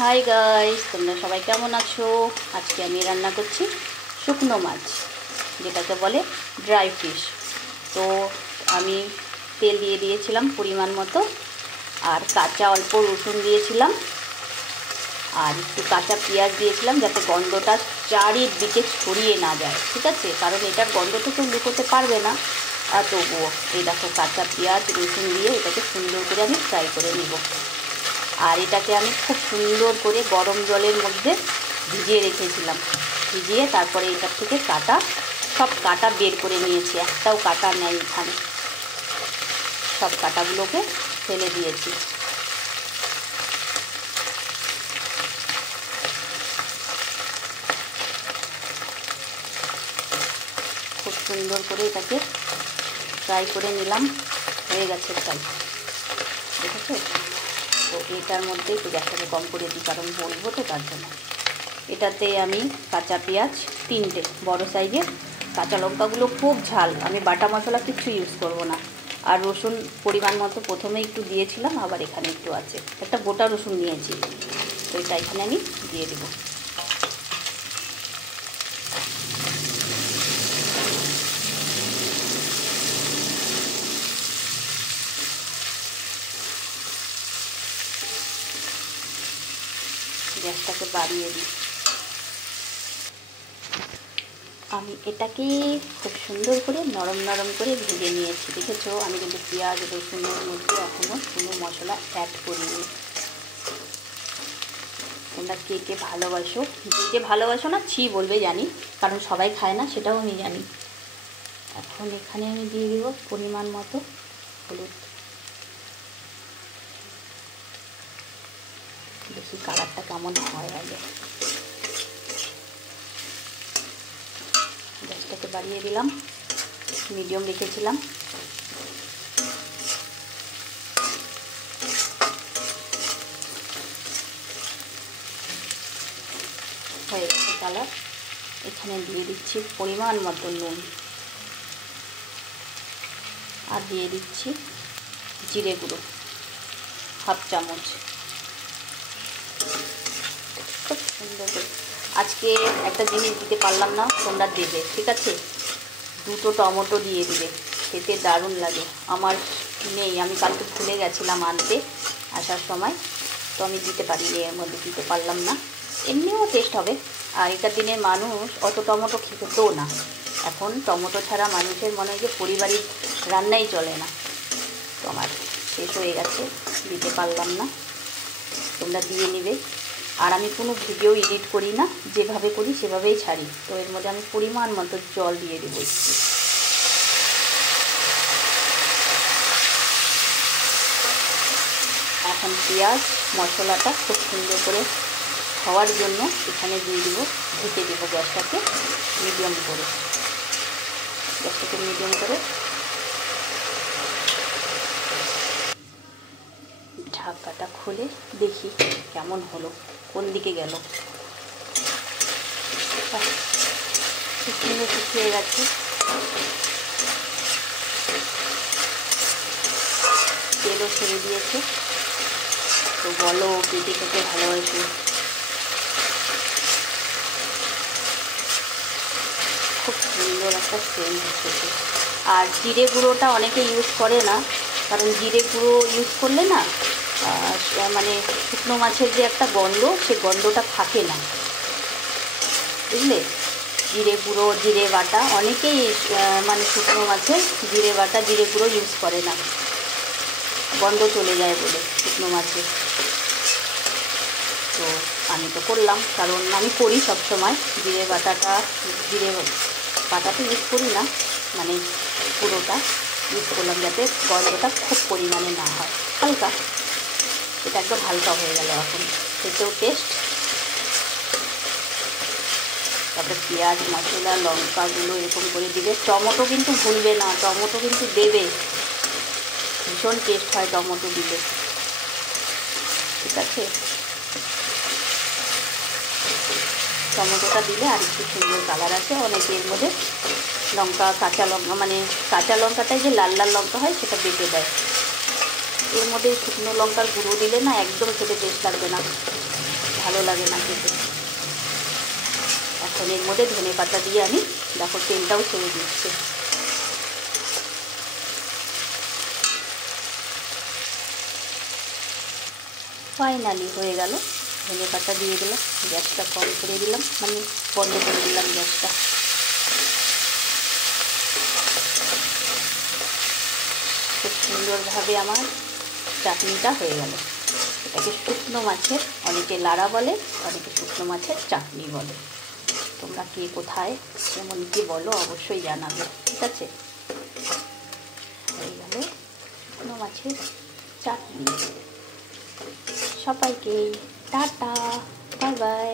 Hi guys, তোমরা সবাই কেমন আছো? আজকে আমি রান্না করছি শুকনো মাছ, যেটাকে বলে ড্রাই ফিশ। তো আমি তেল দিয়ে দিয়েছিলাম পরিমাণ মতো, আর কাঁচা অল্প রসুন দিয়েছিলাম, আর একটু কাঁচা পেঁয়াজ দিয়েছিলাম যাতে গন্ধটা চারিদিকে ছড়িয়ে না যায়। ঠিক আছে, কারণ এটার গন্ধ তো কেউ লুকোতে পারবে না। আর তবুও এই দেখো, কাঁচা পেঁয়াজ রসুন দিয়ে এটাকে সুন্দর করে আমি ফ্রাই করে নেব। আর এটাকে আমি খুব সুন্দর করে গরম জলের মধ্যে ভিজিয়ে রেখেছিলাম। ভিজিয়ে তারপরে এটার থেকে সব কাঁটা বের করে নিয়েছি। একটাও কাঁটা নেই এখানে, সব কাঁটাগুলোকে ফেলে দিয়েছি। খুব সুন্দর করে এটাকে ফ্রাই করে নিলাম। হয়ে গেছে ফ্রাই, দেখেছো? তো এটার মধ্যে একটু গ্যাসটাকে কম করে দিই, কারণ বলবো তো তার জন্য। এটাতে আমি কাঁচা পেঁয়াজ 3টে বড় সাইজের, কাঁচা লঙ্কাগুলো খুব ঝাল, আমি বাটা মশলা কিছু ইউজ করব না। আর রসুন পরিমাণ মতো প্রথমে একটু দিয়েছিলাম, আবার এখানে একটু আছে, একটা গোটা রসুন নিয়েছি। তো এটা এখানে আমি দিয়ে দেবো। গ্যাসটাকে বাড়িয়ে দিই। আমি এটাকে খুব সুন্দর করে নরম নরম করে ভেজে নিয়েছি। দেখেছো, আমি কিন্তু পেঁয়াজ রসুনের মধ্যে এখনও কোনো মশলা অ্যাড করিনি। তোমরা কে কে ভালোবাসো, যে ভালোবাসো না ছি বলবে জানি, কারণ সবাই খায় না, সেটাও আমি জানি। এখন এখানে আমি দিয়ে দেবো পরিমাণ মতো হলুদ। দেখি কালারটা কেমন হয় আগে। গ্যাসটাকে বাড়িয়ে দিলাম, মিডিয়াম রেখেছিলাম। হয়ে গেছে কালার। এখানে দিয়ে দিচ্ছি পরিমাণ মতো নুন, আর দিয়ে দিচ্ছি জিরে গুঁড়ো হাফ চামচ। খুব সুন্দর করে আজকে একটা জিনিস দিতে পারলাম না, তোমরা দেবে, ঠিক আছে? 2টো টমেটো দিয়ে দিবে, খেতে দারুণ লাগে। আমার নেই, আমি কালকে ভুলে গেছিলাম আনতে আসার সময়, তো আমি দিতে পারিনি, এর মধ্যে দিতে পারলাম না। এমনিও টেস্ট হবে। আর এটার দিনে মানুষ অত টমেটো খেতেও না। এখন টমেটো ছাড়া মানুষের মনে হয় যে পরিবারিক রান্নাই চলে না। তো আমার শেষ হয়ে গেছে, দিতে পারলাম না, তোমরা দিয়ে নেবে। আর আমি কোনো ভিডিও এডিট করি না, যেভাবে করি সেভাবেই ছাড়ি। তো এর মধ্যে আমি পরিমাণ মতো জল দিয়ে দেবো একটু। এখন পেঁয়াজ মশলাটা খুব সুন্দর করে খাওয়ার জন্য এখানে দিয়ে দেবো, ঢেকে দেবো গ্যাসটাকে মিডিয়াম করে। গ্যাসটাকে মিডিয়াম করে ঢাকাটা খুলে দেখি কেমন হলো, কোন দিকে গেল। খুব সুন্দর শুকিয়ে গেছে। তেলও ছেড়ে দিয়েছে। তো বলো, পেটে খেতে ভালোবাসি। খুব সুন্দর একটা সেন্ট হচ্ছে। আর জিরে গুঁড়োটা অনেকে ইউজ করে না, কারণ জিরে গুঁড়ো ইউজ করলে না মানে শুকনো মাছের যে একটা গন্ধ, সে গন্ধটা থাকে না, বুঝলে? জিরে গুঁড়ো জিরে বাটা অনেকেই মানে শুকনো মাছের জিরে বাটা জিরে গুঁড়ো ইউজ করে না, গন্ধ চলে যায় বলে শুকনো মাছে। তো আমি তো করলাম, কারণ আমি করি সবসময় জিরে বাটাটা ইউজ করি না, মানে পুরোটা ইউজ করলাম যাতে গন্ধটা খুব পরিমাণে না হয়, হালকা। এটা একদম হালকা হয়ে গেল, এখন খেতেও টেস্ট। তারপরে পেঁয়াজ মশলা লঙ্কাগুলো এরকম করে দিবে। টমেটো কিন্তু ভুলবে না, টমেটো কিন্তু দেবে, ভীষণ টেস্ট হয় টমেটো দিলে, ঠিক আছে? টমেটোটা দিলে আর একটু সুন্দর কালার আসে। অনেকে এর মধ্যে লঙ্কা কাঁচা লঙ্কা, মানে কাঁচা লঙ্কাটাই যে লাল লাল লঙ্কা হয় সেটা বেটে দেয়। এর মধ্যে শুকনো লঙ্কার গুঁড়ো দিলে না একদম খেতে টেস্ট লাগবে না। ভালো লাগে না খেতে। এখন এর মধ্যে ধনেপাতা দিয়ে আমি দেখো তেলটাও ছেড়ে দিচ্ছে। ফাইনালি হয়ে গেল, ধনেপাতা দিয়ে দিলাম, গ্যাসটা কম করে দিলাম, মানে বন্ধ করে দিলাম গ্যাসটা। খুব সুন্দরভাবে আমার চাটনিটা হয়ে গেল। এটাকে শুকনো মাছের, অনেকে লাড়া বলে, অনেকে শুকনো মাছের চাটনি বলে। তোমরা কে কোথায় কেমন কি বলো অবশ্যই জানাবে, ঠিক আছে? হয়ে গেল শুকনো মাছের চাটনি। সবাইকে টাটা, বাই বাই।